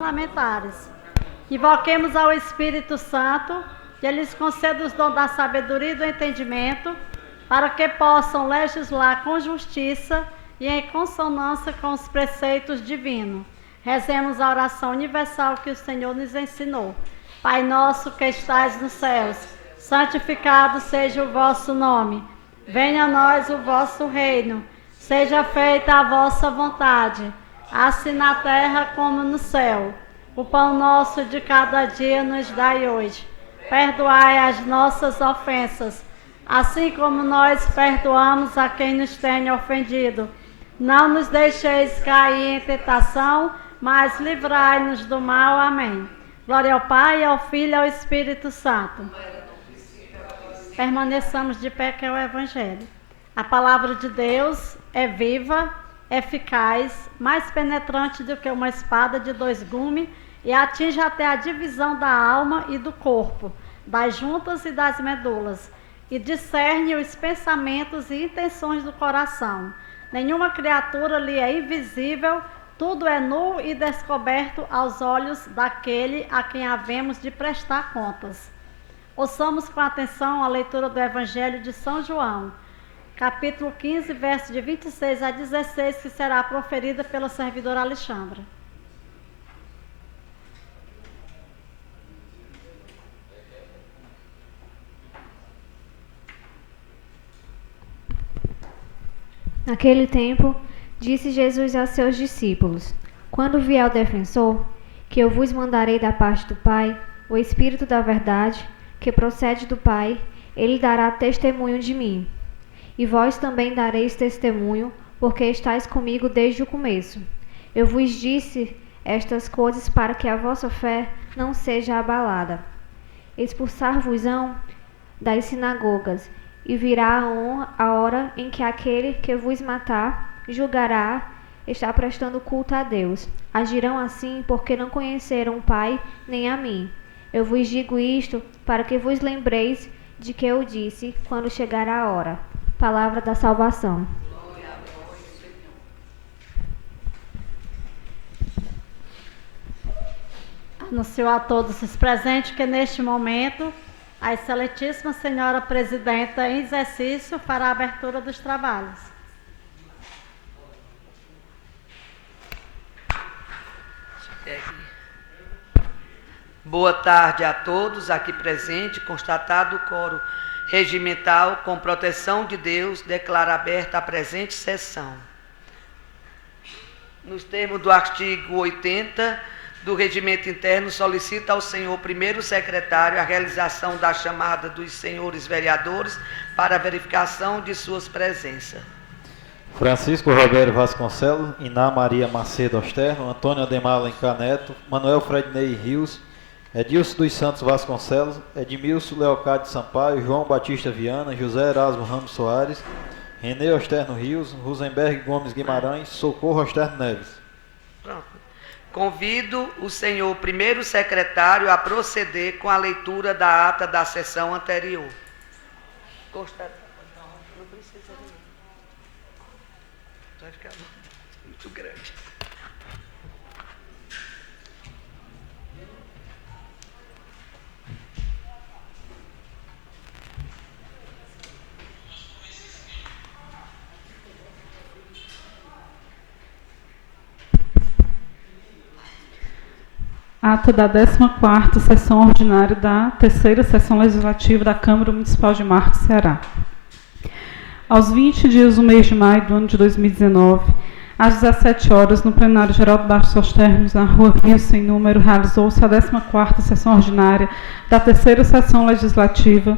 parlamentares. Invoquemos ao Espírito Santo, que Ele lhes conceda os dons da sabedoria e do entendimento, para que possam legislar com justiça e em consonância com os preceitos divinos. Rezemos a oração universal que o Senhor nos ensinou. Pai nosso que estais nos céus, santificado seja o vosso nome. Venha a nós o vosso reino. Seja feita a vossa vontade, assim na terra como no céu. O pão nosso de cada dia nos dai hoje. Perdoai as nossas ofensas, assim como nós perdoamos a quem nos tem ofendido. Não nos deixeis cair em tentação, mas livrai-nos do mal. Amém. Glória ao Pai, ao Filho e ao Espírito Santo. Permaneçamos de pé, que é o Evangelho. A palavra de Deus é viva, eficaz, mais penetrante do que uma espada de dois gumes e atinge até a divisão da alma e do corpo, das juntas e das medulas, e discerne os pensamentos e intenções do coração. Nenhuma criatura lhe é invisível, tudo é nu e descoberto aos olhos daquele a quem havemos de prestar contas. Ouçamos com atenção a leitura do Evangelho de São João, capítulo 15, verso de 26 a 16, que será proferida pela servidora Alexandra. Naquele tempo, disse Jesus a seus discípulos: Quando vier o defensor, que eu vos mandarei da parte do Pai, o Espírito da verdade, que procede do Pai, ele dará testemunho de mim. E vós também dareis testemunho, porque estáis comigo desde o começo. Eu vos disse estas coisas para que a vossa fé não seja abalada. Expulsar-vos-ão das sinagogas, e virá a hora em que aquele que vos matar julgará estar prestando culto a Deus. Agirão assim porque não conheceram o Pai nem a mim. Eu vos digo isto para que vos lembreis de que eu disse quando chegar a hora. Palavra da salvação. Anuncio a todos os presentes que neste momento a Excelentíssima Senhora Presidenta em exercício fará a abertura dos trabalhos. Boa tarde a todos aqui presentes. Constatado o quórum regimental, com proteção de Deus, declaro aberta a presente sessão. Nos termos do artigo 80 do Regimento Interno, solicita ao senhor primeiro secretário a realização da chamada dos senhores vereadores para a verificação de suas presenças. Francisco Roberto Vasconcelos, Iná Maria Macedo Osterno, Antônio Ademar Alencar Neto, Manuel Fredney Rios, Edilson dos Santos Vasconcelos, Edmilson Leocádio Sampaio, João Batista Viana, José Erasmo Ramos Soares, Renê Osterno Rios, Rosenberg Gomes Guimarães, Socorro Osterno Neves. Pronto. Convido o senhor primeiro secretário a proceder com a leitura da ata da sessão anterior. Não precisa não. Vai ficar muito grande. Ata da 14ª Sessão Ordinária da 3ª Sessão Legislativa da Câmara Municipal de Marcos, Ceará. Aos 20 dias do mês de maio do ano de 2019, às 17 horas, no plenário geral do Baixo Seus Termos, na Rua Rio Sem Número, realizou-se a 14ª Sessão Ordinária da 3ª Sessão Legislativa,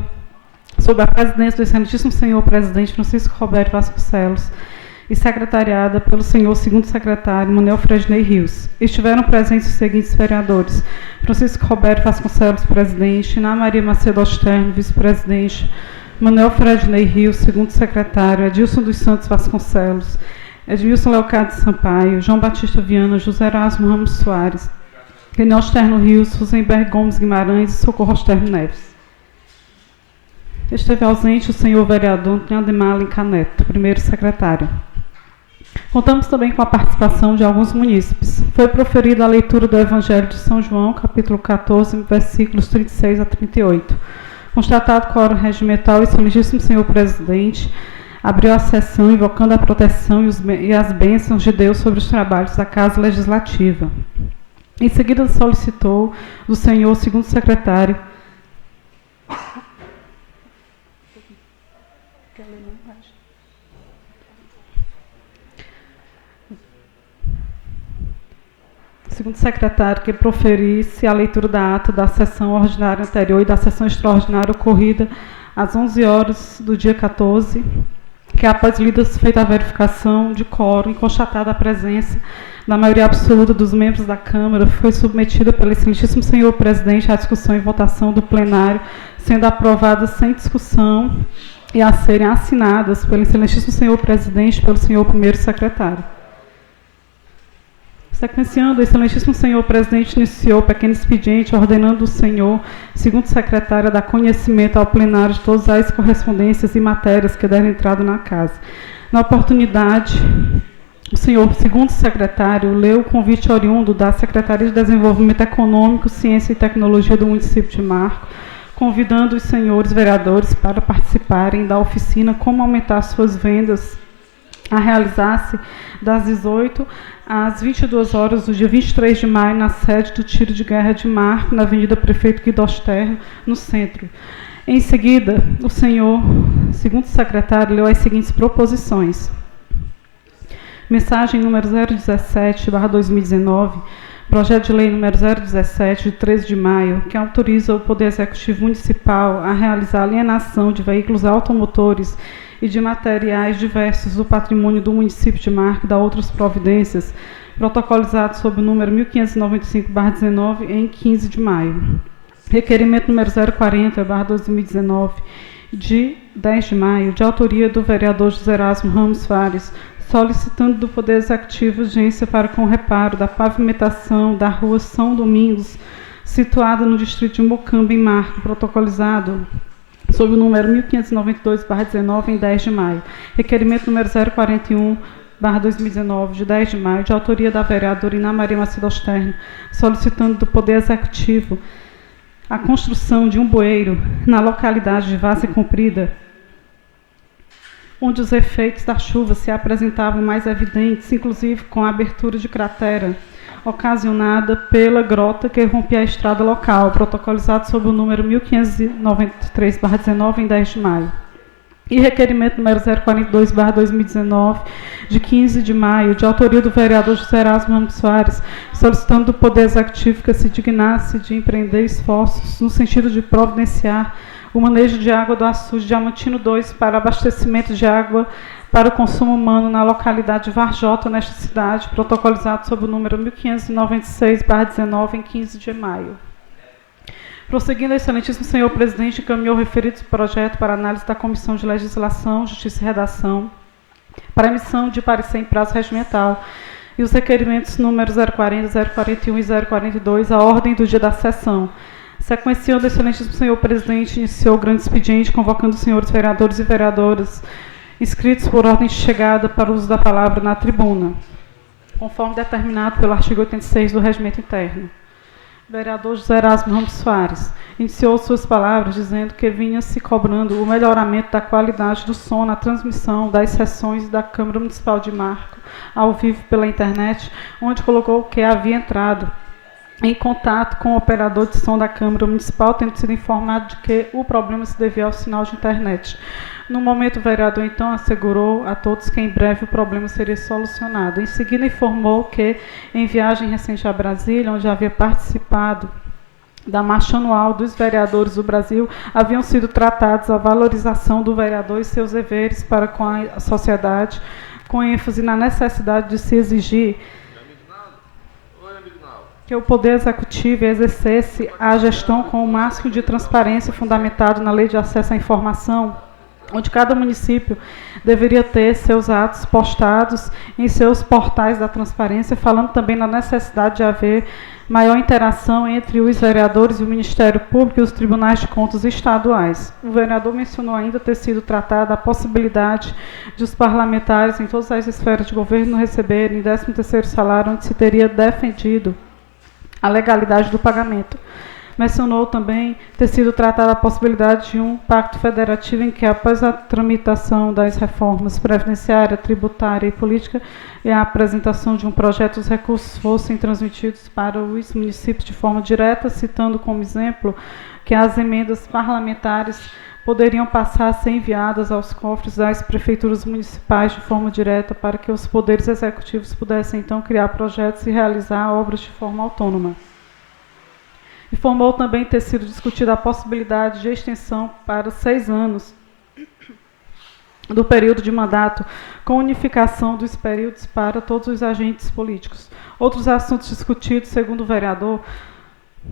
sob a presidência do Excelentíssimo Senhor Presidente Francisco Roberto Vasconcelos, e secretariada pelo senhor segundo secretário Manuel Fredney Rios. Estiveram presentes os seguintes vereadores: Francisco Roberto Vasconcelos, presidente; Iná Maria Macedo Osterno, vice-presidente; Manuel Fredney Rios, segundo secretário; Edilson dos Santos Vasconcelos; Edmilson Leocádio Sampaio; João Batista Viana; José Erasmo Ramos Soares; Renê Osterno Rios; Rosenberg Gomes Guimarães e Socorro Osterno Neves. Esteve ausente o senhor vereador Antônio Ademar Alencar Neto, primeiro secretário. Contamos também com a participação de alguns munícipes. Foi proferida a leitura do Evangelho de São João, capítulo 14, versículos 36 a 38. Constatado o quórum regimental, o excelentíssimo senhor presidente abriu a sessão invocando a proteção e as bênçãos de Deus sobre os trabalhos da Casa Legislativa. Em seguida, solicitou do senhor segundo secretário que proferisse a leitura da ata da sessão ordinária anterior e da sessão extraordinária ocorrida às 11 horas do dia 14, que após lida feita a verificação de quórum e constatada a presença da maioria absoluta dos membros da Câmara, foi submetida pelo excelentíssimo senhor presidente à discussão e votação do plenário, sendo aprovada sem discussão e a serem assinadas pelo excelentíssimo senhor presidente e pelo senhor primeiro secretário. Sequenciando, o excelentíssimo senhor presidente iniciou o pequeno expediente ordenando o senhor, segundo secretário, a dar conhecimento ao plenário de todas as correspondências e matérias que deram entrada na casa. Na oportunidade, o senhor segundo secretário leu o convite oriundo da Secretaria de Desenvolvimento Econômico, Ciência e Tecnologia do município de Marco, convidando os senhores vereadores para participarem da oficina Como Aumentar Suas Vendas, a realizar-se das 18 às 22 horas do dia 23 de maio, na sede do Tiro de Guerra de Marco, na Avenida Prefeito Guido Osterno, no centro. Em seguida, o senhor segundo secretário leu as seguintes proposições. Mensagem número 017/2019, projeto de lei número 017, de 13 de maio, que autoriza o Poder Executivo Municipal a realizar alienação de veículos automotores e de materiais diversos do patrimônio do município de Marco e da outras providências, protocolizado sob o número 1595/19, em 15 de maio. Requerimento número 040/2019, de 10 de maio, de autoria do vereador José Erasmo Ramos Fares, solicitando do Poder Executivo urgência para com reparo da pavimentação da rua São Domingos, situada no distrito de Mocambo, em Marco, protocolizado sob o número 1592/19, em 10 de maio. Requerimento número 041/2019, de 10 de maio, de autoria da vereadora Iná Maria Macedo Osterno, solicitando do Poder Executivo a construção de um bueiro na localidade de Várzea Comprida, onde os efeitos da chuva se apresentavam mais evidentes, inclusive com a abertura de cratera ocasionada pela grota que rompia a estrada local, protocolizado sob o número 1593/19, em 10 de maio. E requerimento número 042/2019, de 15 de maio, de autoria do vereador José Erasmo Ramos Soares, solicitando do Poder Executivo que se dignasse de empreender esforços no sentido de providenciar o manejo de água do açude Diamantino 2 para abastecimento de água para o consumo humano na localidade de Varjota, nesta cidade, protocolizado sob o número 1596/19, em 15 de maio. Prosseguindo, o excelentíssimo senhor presidente encaminhou o referido projeto para análise da Comissão de Legislação, Justiça e Redação, para emissão de parecer em prazo regimental, e os requerimentos números 040, 041 e 042, a ordem do dia da sessão. Sequenciando, o excelentíssimo senhor presidente iniciou o grande expediente, convocando os senhores vereadores e vereadoras inscritos por ordem de chegada para o uso da palavra na tribuna, conforme determinado pelo artigo 86 do Regimento Interno. O vereador José Erasmo Ramos Soares iniciou suas palavras dizendo que vinha se cobrando o melhoramento da qualidade do som na transmissão das sessões da Câmara Municipal de Marco, ao vivo pela internet, onde colocou que havia entrado em contato com o operador de som da Câmara Municipal, tendo sido informado de que o problema se devia ao sinal de internet. No momento, o vereador, então, assegurou a todos que em breve o problema seria solucionado. Em seguida, informou que, em viagem recente a Brasília, onde havia participado da marcha anual dos vereadores do Brasil, haviam sido tratados a valorização do vereador e seus deveres para com a sociedade, com ênfase na necessidade de se exigir que o Poder Executivo exercesse a gestão com o máximo de transparência fundamentado na Lei de Acesso à Informação, onde cada município deveria ter seus atos postados em seus portais da transparência, falando também na necessidade de haver maior interação entre os vereadores e o Ministério Público e os tribunais de contas estaduais. O vereador mencionou ainda ter sido tratada a possibilidade de os parlamentares em todas as esferas de governo receberem 13º salário, onde se teria defendido a legalidade do pagamento. Mencionou também ter sido tratada a possibilidade de um pacto federativo em que, após a tramitação das reformas previdenciária, tributária e política e a apresentação de um projeto, os recursos fossem transmitidos para os municípios de forma direta, citando como exemplo que as emendas parlamentares poderiam passar a ser enviadas aos cofres das prefeituras municipais de forma direta para que os poderes executivos pudessem, então, criar projetos e realizar obras de forma autônoma. Informou também ter sido discutida a possibilidade de extensão para 6 anos do período de mandato, com unificação dos períodos para todos os agentes políticos. Outros assuntos discutidos, segundo o vereador,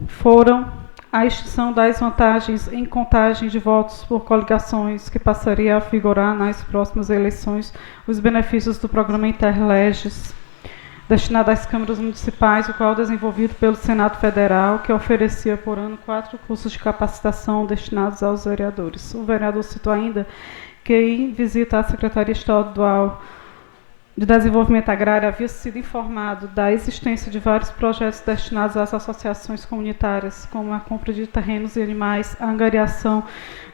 foram a extinção das vantagens em contagem de votos por coligações, que passaria a vigorar nas próximas eleições, os benefícios do programa Interleges, destinado às câmaras municipais, o qual é desenvolvido pelo Senado Federal, que oferecia por ano 4 cursos de capacitação destinados aos vereadores. O vereador citou ainda que, em visita à Secretaria Estadual de Desenvolvimento Agrário, havia sido informado da existência de vários projetos destinados às associações comunitárias, como a compra de terrenos e animais, a angariação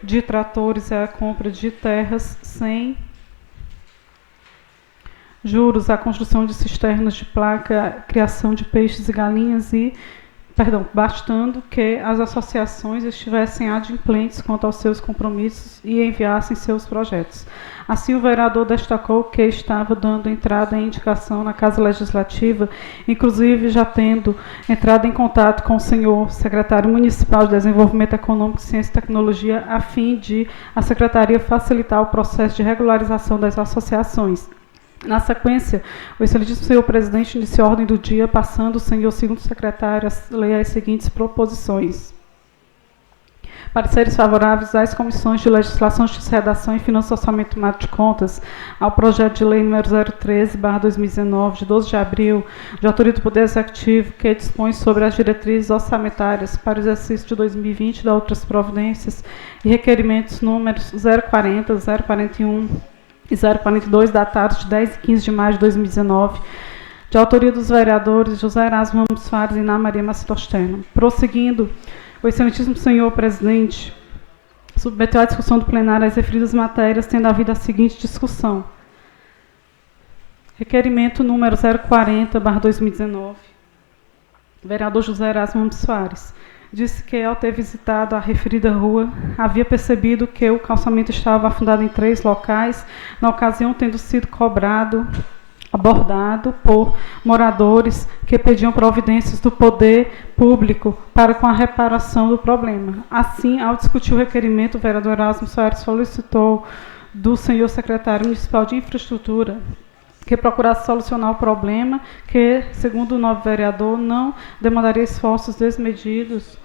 de tratores e a compra de terras sem juros, a construção de cisternas de placa, a criação de peixes e galinhas bastando que as associações estivessem adimplentes quanto aos seus compromissos e enviassem seus projetos. Assim, o vereador destacou que estava dando entrada em indicação na Casa Legislativa, inclusive já tendo entrado em contato com o senhor secretário municipal de Desenvolvimento Econômico, Ciência e Tecnologia, a fim de a secretaria facilitar o processo de regularização das associações. Na sequência, o excelentíssimo senhor presidente iniciou a ordem do dia, passando o senhor segundo secretário a ler as seguintes proposições. Pareceres favoráveis às comissões de legislação, justiça, redação e finanças, orçamento e tomada de contas ao projeto de lei número 013/2019, de 12 de abril, de autoria do Poder Executivo, que dispõe sobre as diretrizes orçamentárias para o exercício de 2020 e de outras providências, e requerimentos números 040, 041 e 042, datados de 10 e 15 de maio de 2019, de autoria dos vereadores José Erasmo Ramos Soares e Iná Maria Macedo Osterno. Prosseguindo, o excelentíssimo senhor presidente submeteu à discussão do plenário as referidas matérias, tendo havido a seguinte discussão. Requerimento número 040/2019, vereador José Erasmo Ramos Soares. Disse que, ao ter visitado a referida rua, havia percebido que o calçamento estava afundado em 3 locais, na ocasião tendo sido abordado por moradores que pediam providências do poder público para com a reparação do problema. Assim, ao discutir o requerimento, o vereador Erasmo Soares solicitou do senhor secretário municipal de infraestrutura que procurasse solucionar o problema, que, segundo o novo vereador, não demandaria esforços desmedidos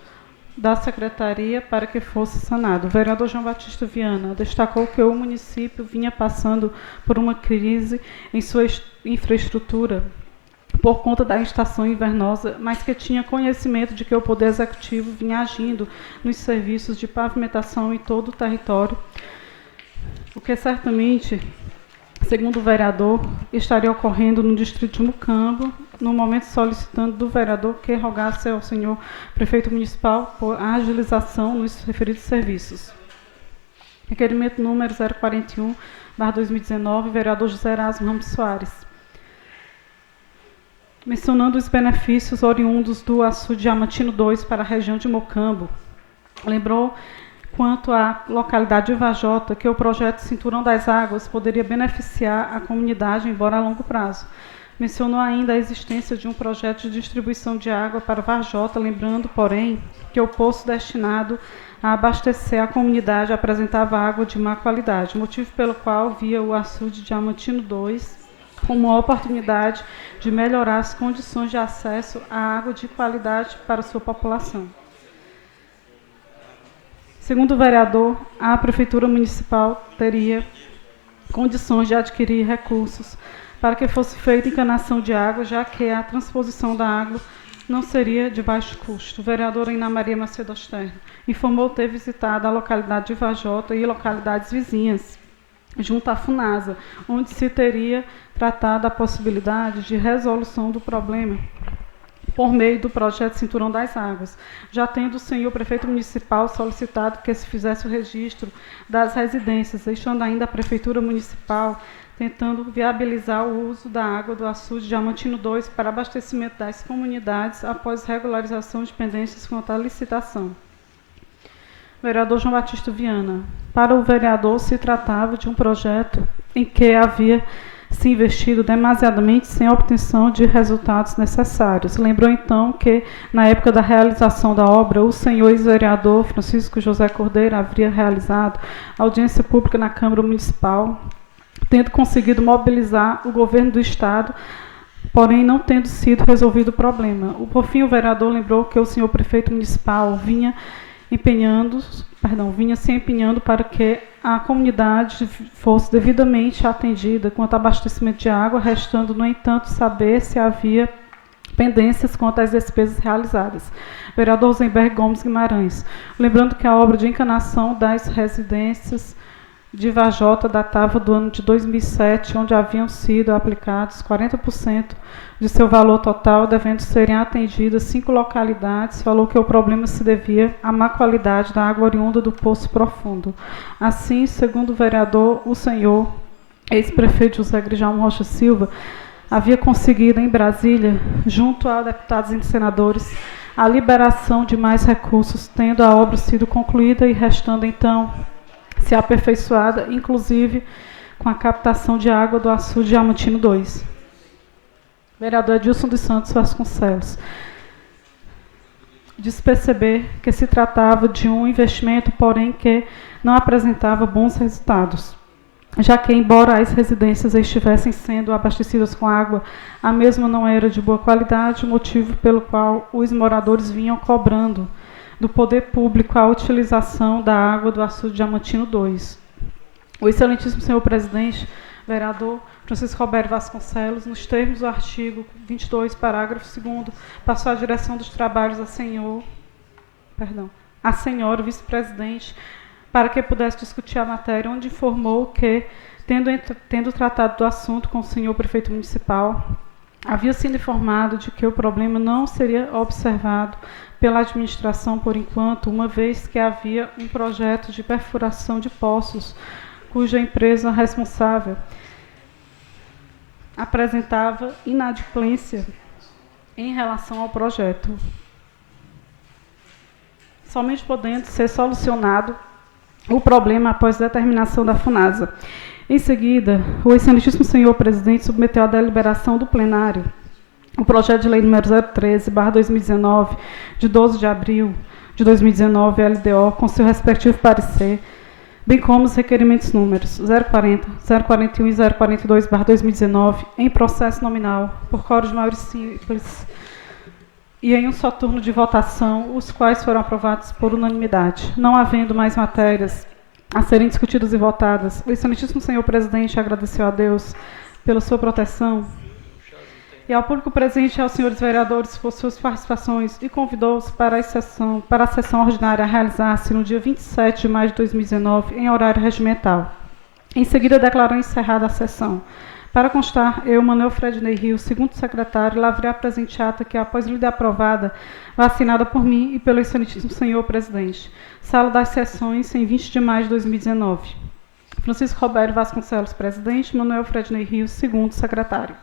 da secretaria para que fosse sanado. O vereador João Batista Viana destacou que o município vinha passando por uma crise em sua infraestrutura por conta da estação invernosa, mas que tinha conhecimento de que o Poder Executivo vinha agindo nos serviços de pavimentação em todo o território, o que certamente, segundo o vereador, estaria ocorrendo no distrito de Mucambo, no momento solicitando do vereador que rogasse ao senhor prefeito municipal por agilização nos referidos serviços. Requerimento número 041/2019, vereador José Erasmo Ramos Soares. Mencionando os benefícios oriundos do açude Diamantino 2 para a região de Mocambo, lembrou, quanto à localidade de Vajota, que o projeto Cinturão das Águas poderia beneficiar a comunidade, embora a longo prazo. Mencionou ainda a existência de um projeto de distribuição de água para Vajota, lembrando, porém, que o poço destinado a abastecer a comunidade apresentava água de má qualidade, motivo pelo qual via o açude Diamantino 2 como uma oportunidade de melhorar as condições de acesso à água de qualidade para sua população. Segundo o vereador, a Prefeitura Municipal teria condições de adquirir recursos para que fosse feita encanação de água, já que a transposição da água não seria de baixo custo. O vereador Ana Maria Macedo Osterno informou ter visitado a localidade de Vajota e localidades vizinhas, junto à FUNASA, onde se teria tratado a possibilidade de resolução do problema por meio do projeto Cinturão das Águas, já tendo o senhor prefeito municipal solicitado que se fizesse o registro das residências, deixando ainda a Prefeitura Municipal tentando viabilizar o uso da água do açude Diamantino 2 para abastecimento das comunidades após regularização de pendências quanto à licitação. Vereador João Batista Viana. Para o vereador, se tratava de um projeto em que havia se investido demasiadamente sem a obtenção de resultados necessários. Lembrou, então, que, na época da realização da obra, o senhor ex-vereador Francisco José Cordeiro havia realizado audiência pública na Câmara Municipal, tendo conseguido mobilizar o governo do Estado, porém não tendo sido resolvido o problema. Por fim, o vereador lembrou que o senhor prefeito municipal vinha se empenhando para que a comunidade fosse devidamente atendida quanto ao abastecimento de água, restando, no entanto, saber se havia pendências quanto às despesas realizadas. Vereador Zenberg Gomes Guimarães. Lembrando que a obra de encanação das residências de Vajota datava do ano de 2007, onde haviam sido aplicados 40% de seu valor total, devendo serem atendidas 5 localidades. Falou que o problema se devia à má qualidade da água oriunda do Poço Profundo. Assim, segundo o vereador, o senhor ex-prefeito José Grijalmo Rocha Silva havia conseguido em Brasília, junto a deputados e senadores, a liberação de mais recursos, tendo a obra sido concluída e restando, então, se aperfeiçoada, inclusive com a captação de água do açude Diamantino 2. Vereador Edilson dos Santos Vasconcelos. Diz perceber que se tratava de um investimento, porém que não apresentava bons resultados, já que, embora as residências estivessem sendo abastecidas com água, a mesma não era de boa qualidade, motivo pelo qual os moradores vinham cobrando do poder público a utilização da água do açude Diamantino 2. O excelentíssimo senhor presidente, vereador Francisco Roberto Vasconcelos, nos termos do artigo 22, parágrafo 2º, passou a direção dos trabalhos à senhora vice-presidente, para que pudesse discutir a matéria, onde informou que, tendo tratado do assunto com o senhor prefeito municipal, havia sido informado de que o problema não seria observado pela administração por enquanto, uma vez que havia um projeto de perfuração de poços, cuja empresa responsável apresentava inadimplência em relação ao projeto, somente podendo ser solucionado o problema após determinação da FUNASA. Em seguida, o excelentíssimo senhor presidente submeteu à deliberação do plenário o projeto de lei número 013/2019, de 12 de abril de 2019, LDO, com seu respectivo parecer, bem como os requerimentos números 040, 041 e 042/2019, em processo nominal, por quórum de maioria simples, e em um só turno de votação, os quais foram aprovados por unanimidade. Não havendo mais matérias a serem discutidas e votadas, o excelentíssimo senhor presidente agradeceu a Deus pela sua proteção e ao público presente e aos senhores vereadores por suas participações e convidou-os para a sessão ordinária a realizar-se no dia 27 de maio de 2019, em horário regimental. Em seguida, declarou encerrada a sessão. Para constar, eu, Manuel Fredney Rios, segundo secretário, lavrei a presente ata que, após lhe aprovada, foi assinada por mim e pelo excelentíssimo senhor presidente. Sala das sessões, em 20 de maio de 2019. Francisco Roberto Vasconcelos, presidente. Manuel Fredney Rios, segundo secretário.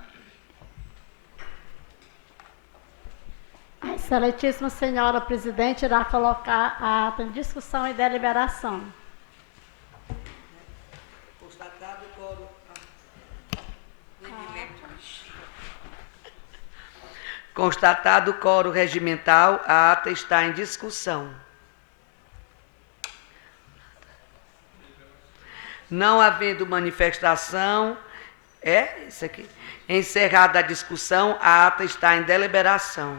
A excelentíssima senhora presidente irá colocar a ata em discussão e deliberação. Constatado o quórum regimental, a ata está em discussão. Não havendo manifestação, isso aqui. Encerrada a discussão, a ata está em deliberação.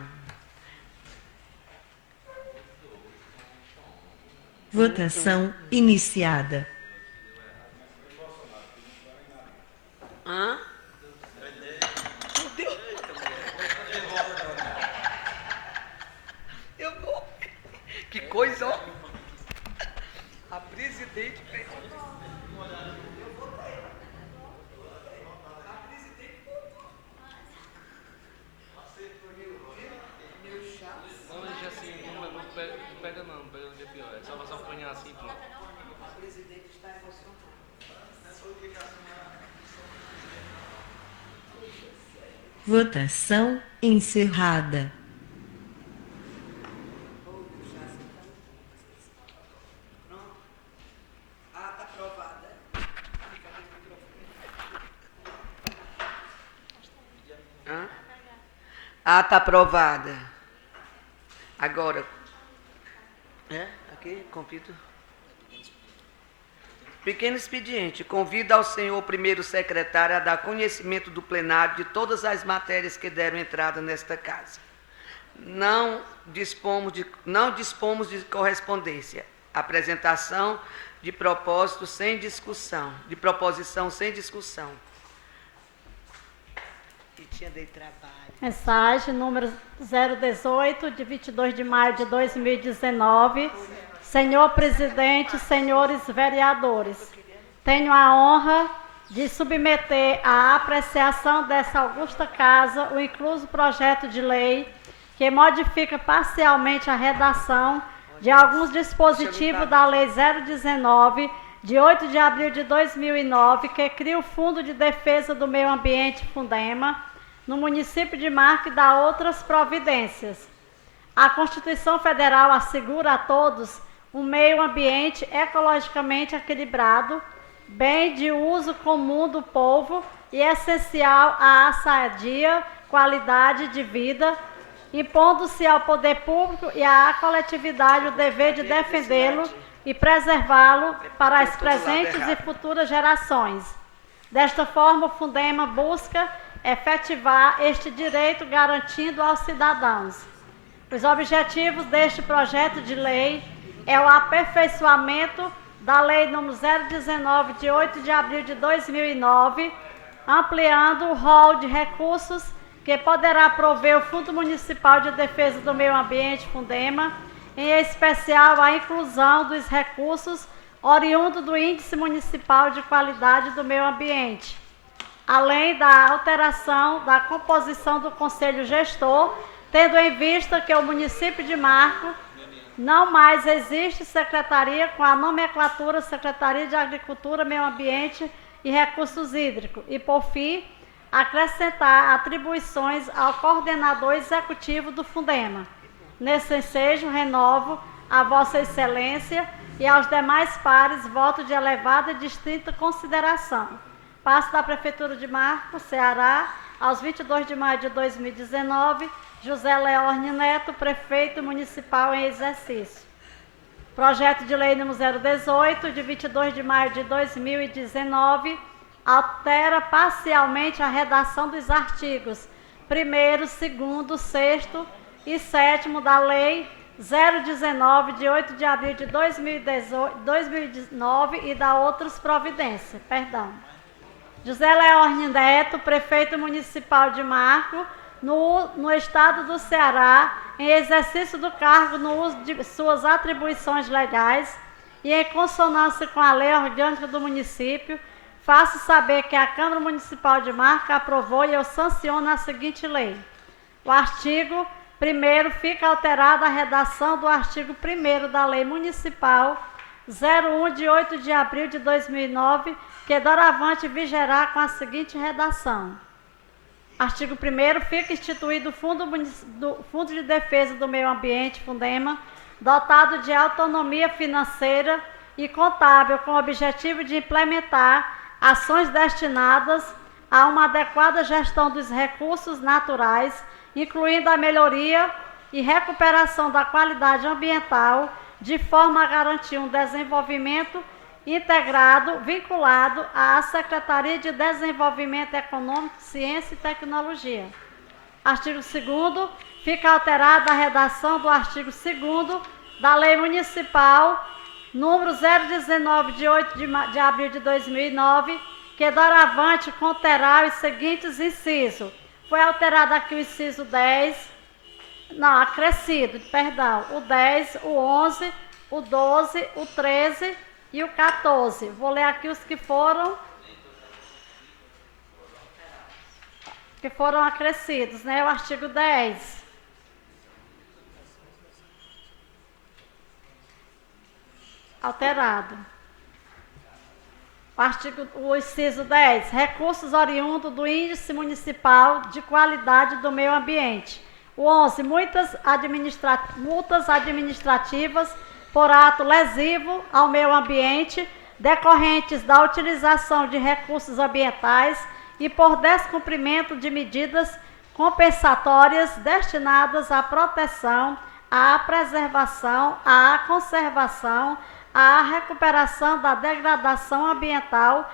Votação iniciada. Hã? Meu Deus. Eu vou. Que coisa, ó. A presidente fez. Votação encerrada. Ata aprovada. Ata aprovada. Agora. Aqui, convido. Pequeno expediente. Convido ao senhor primeiro secretário a dar conhecimento do plenário de todas as matérias que deram entrada nesta casa. Não dispomos de correspondência. Apresentação de propósito sem discussão. De proposição sem discussão. E tinha de trabalho. Mensagem número 018, de 22 de maio de 2019. Senhor presidente, senhores vereadores, tenho a honra de submeter à apreciação dessa augusta casa o incluso projeto de lei que modifica parcialmente a redação de alguns dispositivos da Lei 019, de 8 de abril de 2009, que cria o Fundo de Defesa do Meio Ambiente Fundema, no município de Marco, e dá outras providências. A Constituição Federal assegura a todos um meio ambiente ecologicamente equilibrado, bem de uso comum do povo e essencial à sadia qualidade de vida, impondo-se ao poder público e à coletividade o dever de defendê-lo e preservá-lo para as presentes e futuras gerações. Desta forma, o Fundema busca efetivar este direito garantindo aos cidadãos. Os objetivos deste projeto de lei é o aperfeiçoamento da Lei nº 019, de 8 de abril de 2009, ampliando o rol de recursos que poderá prover o Fundo Municipal de Defesa do Meio Ambiente, Fundema, em especial a inclusão dos recursos oriundos do Índice Municipal de Qualidade do Meio Ambiente, além da alteração da composição do Conselho Gestor, tendo em vista que o município de Marco não mais existe secretaria com a nomenclatura Secretaria de Agricultura, Meio Ambiente e Recursos Hídricos, e, por fim, acrescentar atribuições ao coordenador executivo do Fundema. Nesse ensejo, renovo a Vossa Excelência e aos demais pares voto de elevada e distinta consideração. Passo da Prefeitura de Marco, Ceará, aos 22 de maio de 2019, José Leorne Neto, Prefeito Municipal em exercício. Projeto de Lei número 018, de 22 de maio de 2019, altera parcialmente a redação dos artigos 1º, 2º, 6º e 7º da Lei 019, de 8 de abril de 2019 e da outras providências. José Leorne Neto, Prefeito Municipal de Marco, no estado do Ceará, em exercício do cargo no uso de suas atribuições legais e em consonância com a lei orgânica do município, faço saber que a Câmara Municipal de Marco aprovou e eu sanciono a seguinte lei. O artigo 1º fica alterada a redação do artigo 1º da Lei Municipal 01, de 8 de abril de 2009, que doravante vigerá com a seguinte redação. Artigo 1º, fica instituído o Fundo de Defesa do Meio Ambiente, Fundema, dotado de autonomia financeira e contábil, com o objetivo de implementar ações destinadas a uma adequada gestão dos recursos naturais, incluindo a melhoria e recuperação da qualidade ambiental, de forma a garantir um desenvolvimento integrado, vinculado à Secretaria de Desenvolvimento Econômico, Ciência e Tecnologia. Artigo 2º, fica alterada a redação do artigo 2º da Lei Municipal número 019, de 8 de abril de 2009, que doravante conterá os seguintes incisos. Foi alterado aqui o inciso 10, não, acrescido, perdão, o 10, o 11, o 12, o 13 e o 14. Vou ler aqui os que foram acrescidos, né? O artigo 10. Alterado. O inciso 10. Recursos oriundos do Índice Municipal de Qualidade do Meio Ambiente. O 11. Multas administrativas por ato lesivo ao meio ambiente, decorrentes da utilização de recursos ambientais e por descumprimento de medidas compensatórias destinadas à proteção, à preservação, à conservação, à recuperação da degradação ambiental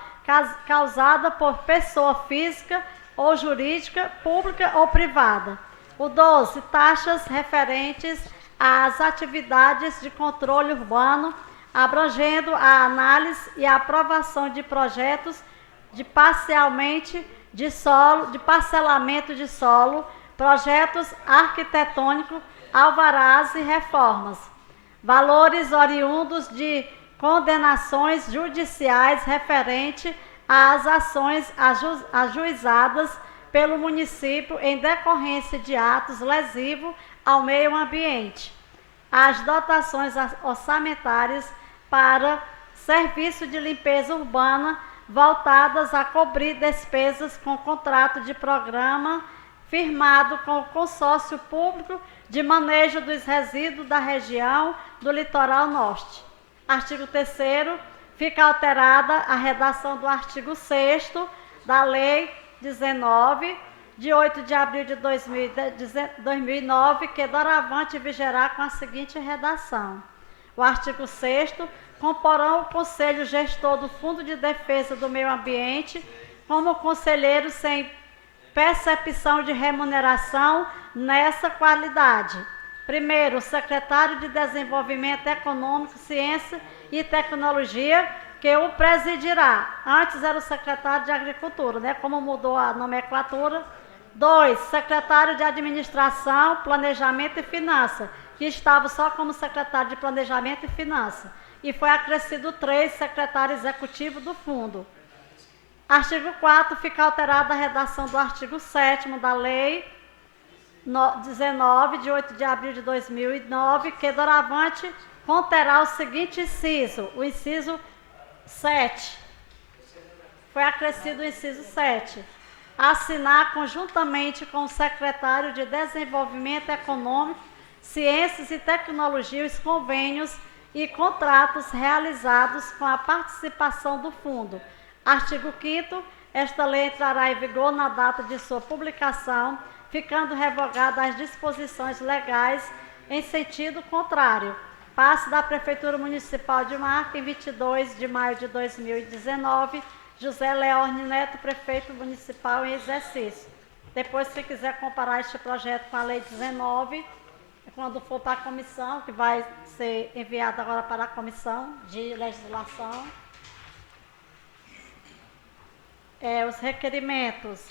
causada por pessoa física ou jurídica, pública ou privada. O 12. Taxas referentes às atividades de controle urbano, abrangendo a análise e a aprovação de projetos de parcelamento de solo, projetos arquitetônicos, alvarás e reformas. Valores oriundos de condenações judiciais referente às ações ajuizadas pelo município em decorrência de atos lesivos ao meio ambiente. As dotações orçamentárias para serviço de limpeza urbana voltadas a cobrir despesas com contrato de programa firmado com o consórcio público de manejo dos resíduos da região do litoral norte. Artigo 3º, fica alterada a redação do artigo 6º da Lei 19, de 8 de abril de 2009, que doravante vigerá com a seguinte redação. O artigo 6º, comporão o Conselho Gestor do Fundo de Defesa do Meio Ambiente como conselheiro sem percepção de remuneração nessa qualidade. Primeiro, o secretário de Desenvolvimento Econômico, Ciência e Tecnologia, que o presidirá. Antes era o secretário de Agricultura, né? Como mudou a nomenclatura. 2, secretário de Administração, Planejamento e Finanças, que estava só como secretário de Planejamento e Finanças. E foi acrescido 3, secretário executivo do fundo. Artigo 4, fica alterada a redação do artigo 7º da Lei 19, de 8 de abril de 2009, que doravante conterá o seguinte inciso, o inciso 7. Foi acrescido o inciso 7. Assinar conjuntamente com o secretário de Desenvolvimento Econômico, Ciências e Tecnologia os convênios e contratos realizados com a participação do fundo. Artigo 5º, esta lei entrará em vigor na data de sua publicação, ficando revogadas as disposições legais em sentido contrário. Passe da Prefeitura Municipal de Marca, em 22 de maio de 2019, José Leorne Neto, Prefeito Municipal em exercício. Depois, se quiser comparar este projeto com a Lei 19, quando for para a comissão, que vai ser enviado agora para a Comissão de Legislação, os requerimentos.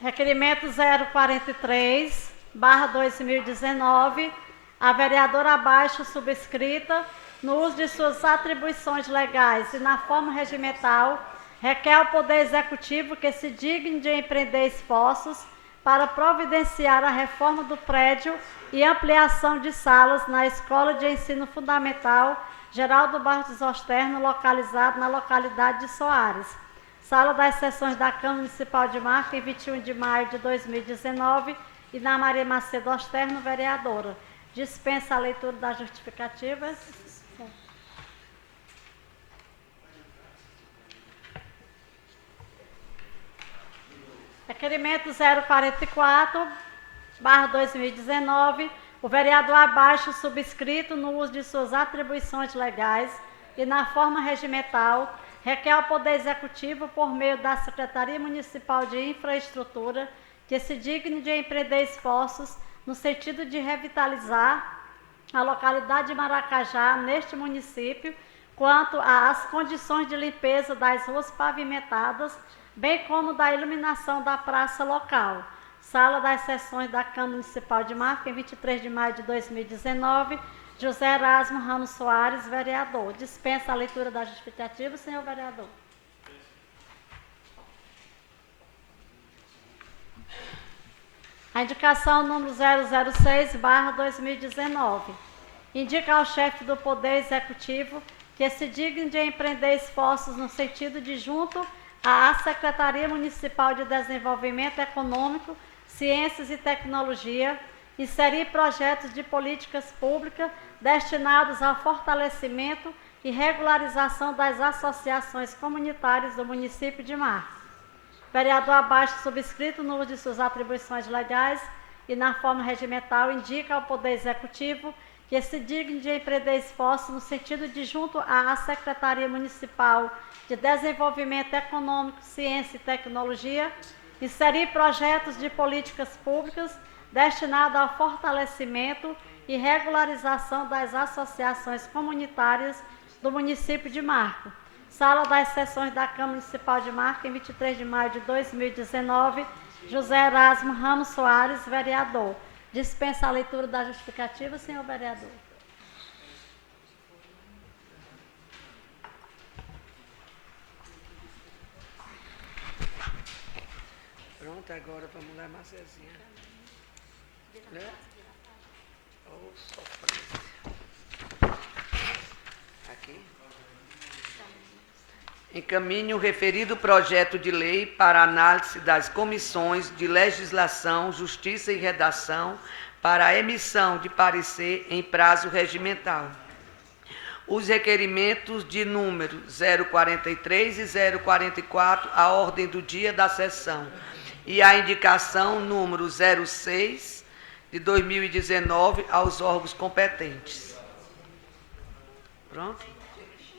Requerimento 043/2019, a vereadora abaixo subscrita, no uso de suas atribuições legais e na forma regimental, requer ao Poder Executivo que se digne de empreender esforços para providenciar a reforma do prédio e ampliação de salas na Escola de Ensino Fundamental Geraldo Barros Osterno, localizado na localidade de Soares. Sala das sessões da Câmara Municipal de Marca, em 21 de maio de 2019, e na Maria Macedo Osterno, vereadora. Dispensa a leitura das justificativas. Requerimento 044/2019, o vereador abaixo subscrito, no uso de suas atribuições legais e na forma regimental, requer ao Poder Executivo, por meio da Secretaria Municipal de Infraestrutura, que se digne de empreender esforços no sentido de revitalizar a localidade de Maracajá, neste município, quanto às condições de limpeza das ruas pavimentadas, bem como da iluminação da praça local. Sala das Sessões da Câmara Municipal de Marca, em 23 de maio de 2019, José Erasmo Ramos Soares, vereador. Dispensa a leitura da justificativa, senhor vereador. A indicação número 006/2019 indica ao chefe do Poder Executivo que se digne de empreender esforços no sentido de, junto à Secretaria Municipal de Desenvolvimento Econômico, Ciências e Tecnologia, inserir projetos de políticas públicas destinados ao fortalecimento e regularização das associações comunitárias do município de Marcos. Vereador abaixo subscrito, no uso de suas atribuições legais e na forma regimental, indica ao Poder Executivo que se digne de empreender esforços no sentido de, junto à Secretaria Municipal de Desenvolvimento Econômico, Ciência e Tecnologia, inserir projetos de políticas públicas destinados ao fortalecimento e regularização das associações comunitárias do município de Marco. Sala das Sessões da Câmara Municipal de Marco, em 23 de maio de 2019, José Erasmo Ramos Soares, vereador. Dispensa a leitura da justificativa, senhor vereador. Pronto, agora vamos lá, Marcezinha. Né? Oh, sofrência. Aqui. Encaminhe o referido projeto de lei para análise das comissões de legislação, justiça e redação para a emissão de parecer em prazo regimental. Os requerimentos de número 043 e 044 à ordem do dia da sessão e a indicação número 06 de 2019 aos órgãos competentes. Pronto?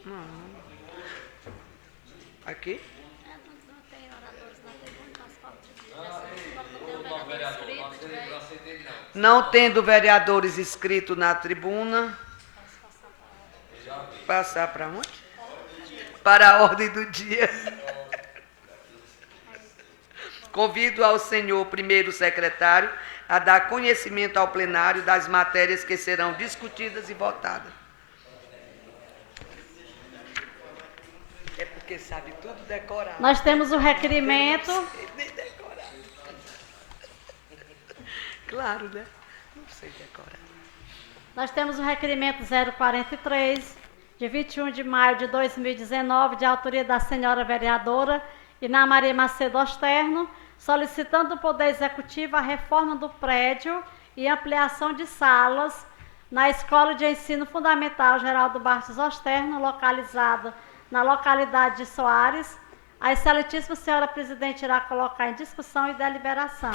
Não. Aqui? Não tendo vereadores inscritos na tribuna. Passar para onde? Para a ordem do dia. Convido ao senhor primeiro secretário a dar conhecimento ao plenário das matérias que serão discutidas e votadas. É porque sabe tudo decorado. Nós temos o requerimento. Nem decorado. Claro, né? Não sei decorar. Nós temos o requerimento 043, de 21 de maio de 2019, de autoria da senhora vereadora Iná Maria Macedo Osterno, solicitando do Poder Executivo a reforma do prédio e ampliação de salas na Escola de Ensino Fundamental Geraldo Bastos Osterno, localizada na localidade de Soares. A excelentíssima senhora presidente irá colocar em discussão e deliberação.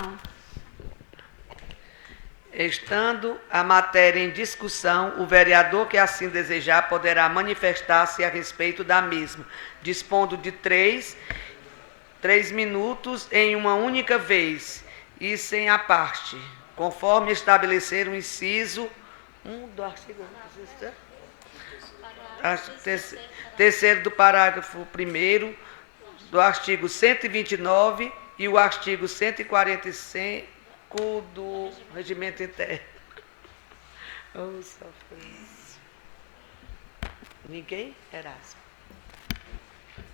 Estando a matéria em discussão, o vereador que assim desejar poderá manifestar-se a respeito da mesma, dispondo de 3 minutos em uma única vez e sem a parte, conforme estabelecer o inciso 1 do artigo 3º do parágrafo 1º do artigo 129 e o artigo 145 do regimento interno. Oh, sofrência. Ninguém? Erasmo.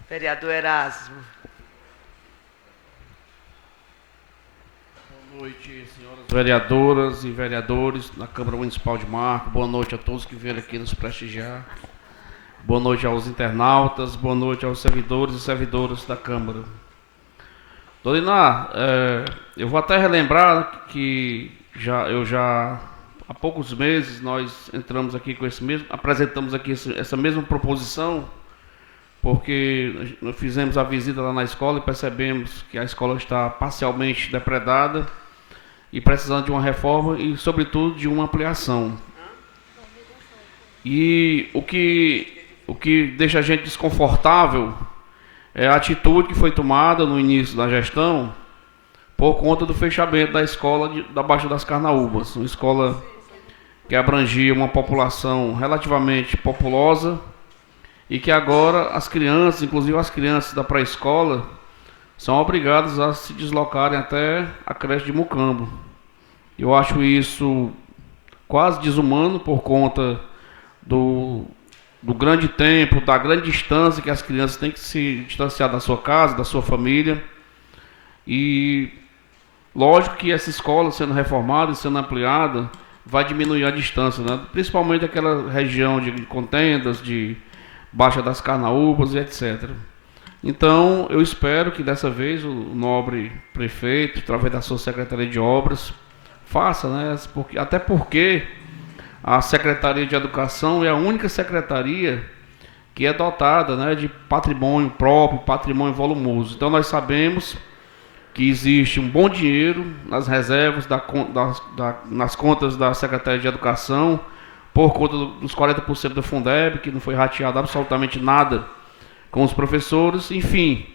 Vereador Erasmo. Boa noite, senhoras vereadoras e vereadores da Câmara Municipal de Marco. Boa noite a todos que vieram aqui nos prestigiar. Boa noite aos internautas, boa noite aos servidores e servidoras da Câmara. Dona Iná, eu vou até relembrar que há poucos meses nós entramos aqui com apresentamos aqui essa mesma proposição, porque nós fizemos a visita lá na escola e percebemos que a escola está parcialmente depredada e precisando de uma reforma e, sobretudo, de uma ampliação. E o que deixa a gente desconfortável é a atitude que foi tomada no início da gestão por conta do fechamento da escola da Baixa das Carnaúbas, uma escola que abrangia uma população relativamente populosa e que agora as crianças, inclusive as crianças da pré-escola, são obrigadas a se deslocarem até a creche de Mucambo. Eu acho isso quase desumano por conta do grande tempo, da grande distância que as crianças têm que se distanciar da sua casa, da sua família. E lógico que essa escola sendo reformada e sendo ampliada vai diminuir a distância, né? Principalmente aquela região de contendas, de Baixa das Carnaúbas e etc. Então eu espero que dessa vez o nobre prefeito, através da sua Secretaria de Obras, faça, né? Até porque a Secretaria de Educação é a única secretaria que é dotada, né, de patrimônio próprio, patrimônio volumoso. Então nós sabemos que existe um bom dinheiro nas reservas nas contas da Secretaria de Educação, por conta dos 40% do Fundeb, que não foi rateado absolutamente nada com os professores. Enfim,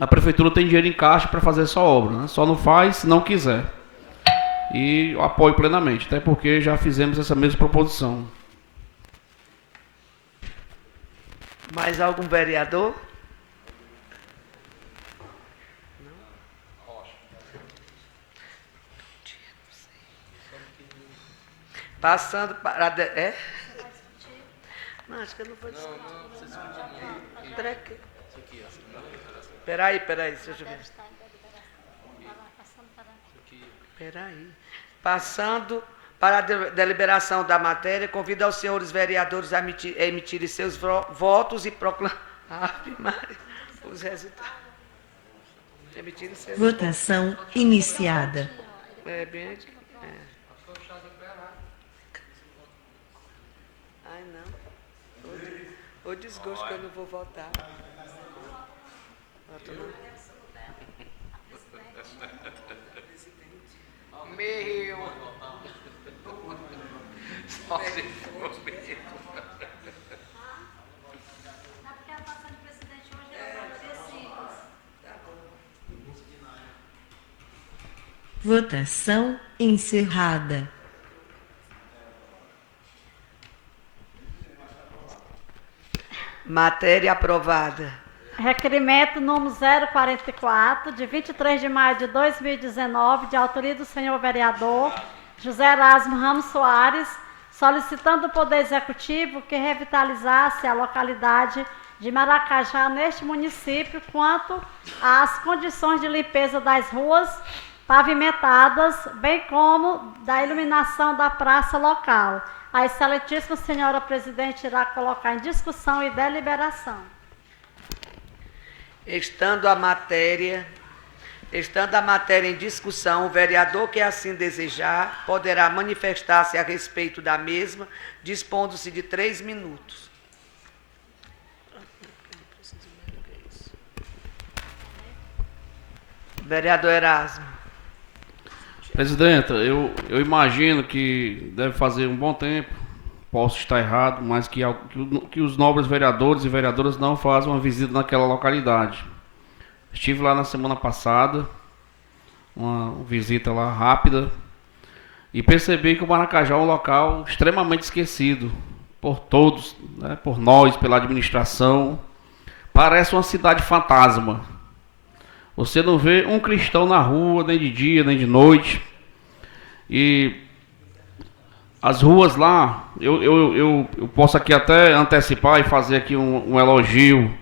a Prefeitura tem dinheiro em caixa para fazer essa obra, né? Só não faz se não quiser. E eu apoio plenamente, até porque já fizemos essa mesma proposição. Mais algum vereador? Passando para... Não, acho que eu não vou discutir. Espera aí, deixa eu ver. Peraí. Passando para a deliberação da matéria, convido aos senhores vereadores a emitirem seus votos e proclamar os resultados. Votação iniciada. Ai, não. O desgosto que eu não vou votar. Meu. Só se for mesmo. Votação encerrada. Matéria aprovada. Requerimento número 044, de 23 de maio de 2019, de autoria do senhor vereador José Erasmo Ramos Soares, solicitando do Poder Executivo que revitalizasse a localidade de Maracajá neste município quanto às condições de limpeza das ruas pavimentadas, bem como da iluminação da praça local. A excelentíssima senhora presidente irá colocar em discussão e deliberação. Estando a matéria em discussão, o vereador que assim desejar poderá manifestar-se a respeito da mesma, dispondo-se de 3 minutos. Vereador Erasmo. Presidenta, eu imagino que deve fazer um bom tempo, posso estar errado, mas que os nobres vereadores e vereadoras não fazem uma visita naquela localidade. Estive lá na semana passada, uma visita lá rápida, e percebi que o Maracajá é um local extremamente esquecido por todos, né, por nós, pela administração. Parece uma cidade fantasma. Você não vê um cristão na rua, nem de dia, nem de noite. E as ruas lá, eu posso aqui até antecipar e fazer aqui um elogio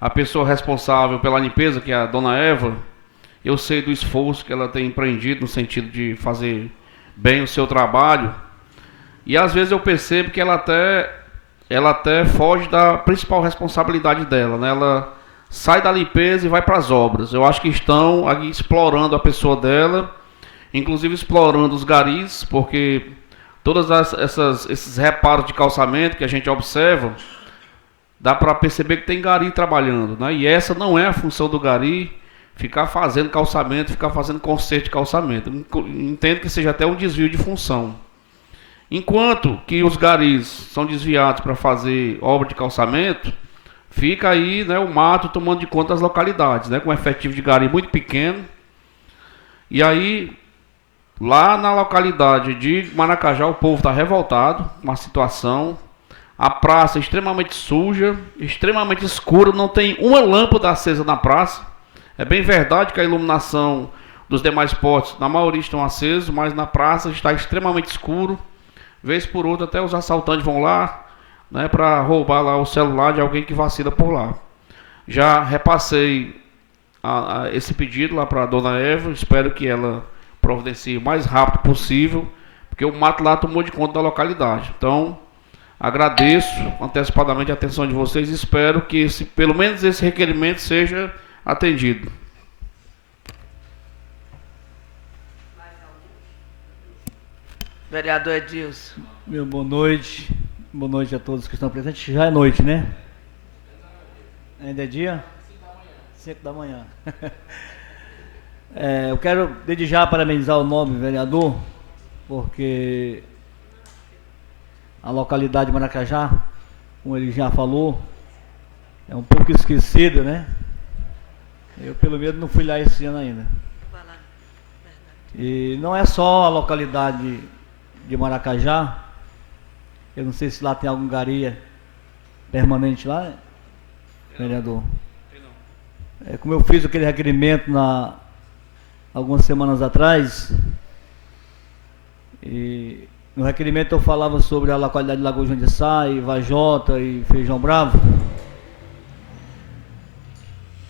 à pessoa responsável pela limpeza, que é a dona Eva. Eu sei do esforço que ela tem empreendido no sentido de fazer bem o seu trabalho. E às vezes eu percebo que ela até foge da principal responsabilidade dela, né? Ela sai da limpeza e vai para as obras. Eu acho que estão aqui explorando a pessoa dela, inclusive explorando os garis, porque todos esses reparos de calçamento que a gente observa, dá para perceber que tem gari trabalhando, né? E essa não é a função do gari, ficar fazendo calçamento, ficar fazendo conserto de calçamento. Entendo que seja até um desvio de função. Enquanto que os garis são desviados para fazer obra de calçamento, fica aí, né, o mato tomando de conta das localidades, né, com um efetivo de gari muito pequeno. E aí, lá na localidade de Maracajá, o povo está revoltado com a situação. A praça é extremamente suja, extremamente escura, não tem uma lâmpada acesa na praça. É bem verdade que a iluminação dos demais postos, na maioria estão acesos, mas na praça está extremamente escuro. Vez por outra, até os assaltantes vão lá, né, para roubar lá o celular de alguém que vacila por lá. Já repassei esse pedido lá para a dona Eva, espero que ela providencie o mais rápido possível, porque o mato lá tomou de conta da localidade. Então, agradeço antecipadamente a atenção de vocês e espero que pelo menos esse requerimento seja atendido. Vereador Edilson. Meu boa noite a todos que estão presentes. Já é noite, né? Ainda é dia? 5 da manhã. Eu quero desde já parabenizar o nobre vereador, porque a localidade de Maracajá, como ele já falou, é um pouco esquecida, né? Eu pelo menos não fui lá esse ano ainda. E não é só a localidade de Maracajá, eu não sei se lá tem algum gari permanente lá, vereador. Como eu fiz aquele requerimento algumas semanas atrás, e no requerimento eu falava sobre a localidade de Lagoa João de Sá, e Vajota e Feijão Bravo.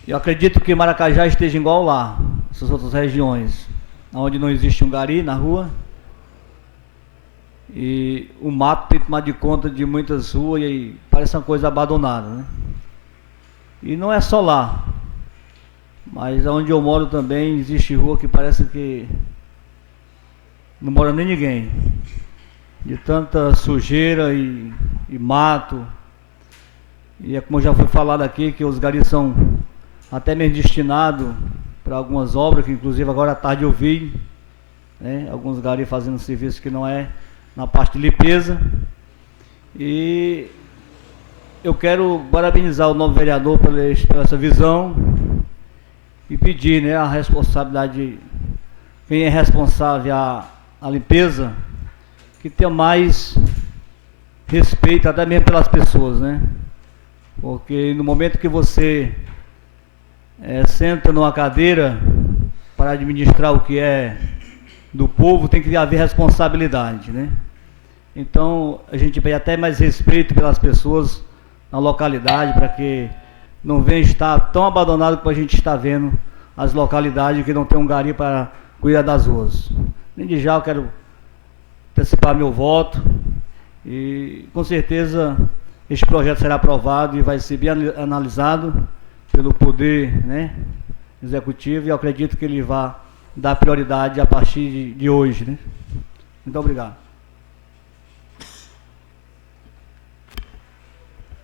Eu acredito que Maracajá esteja igual lá, essas outras regiões, onde não existe um gari na rua, e o mato tem tomado de conta de muitas ruas e parece uma coisa abandonada, né? E não é só lá, mas onde eu moro também existe rua que parece que não mora nem ninguém, de tanta sujeira e mato. E é como já foi falado aqui, que os garis são até mesmo destinados para algumas obras, que inclusive agora à tarde eu vi, né, alguns garis fazendo serviço que não é na parte de limpeza. E eu quero parabenizar o novo vereador pela essa visão e pedir, né, a responsabilidade, quem é responsável a limpeza, que tenha mais respeito até mesmo pelas pessoas, né? Porque no momento que você senta numa cadeira para administrar o que é do povo, tem que haver responsabilidade, né? Então a gente pede até mais respeito pelas pessoas na localidade, para que não venha estar tão abandonado como a gente está vendo as localidades que não tem um gari para cuidar das ruas. Desde já eu quero antecipar meu voto e com certeza este projeto será aprovado e vai ser bem analisado pelo poder, né, executivo, e eu acredito que ele vai dar prioridade a partir de hoje, né? Muito obrigado.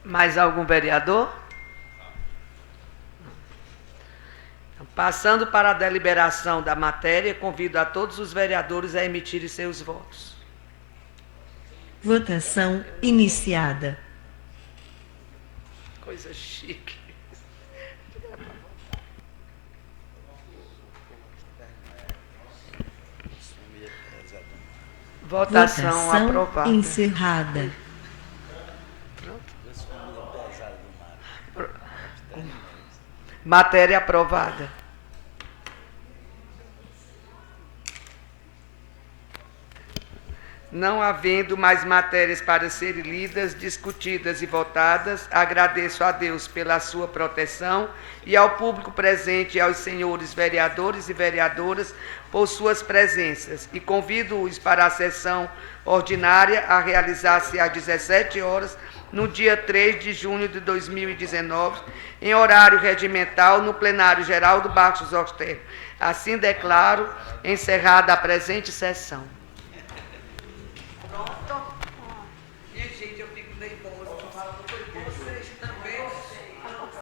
Mais algum vereador? Passando para a deliberação da matéria, convido a todos os vereadores a emitirem seus votos. Votação iniciada. Coisa chique. Votação aprovada. Encerrada. Matéria aprovada. Não havendo mais matérias para serem lidas, discutidas e votadas, agradeço a Deus pela sua proteção e ao público presente e aos senhores vereadores e vereadoras por suas presenças, e convido-os para a sessão ordinária a realizar-se às 17 horas, no dia 3 de junho de 2019, em horário regimental, no plenário geral do Baixo Osterno. Assim declaro encerrada a presente sessão.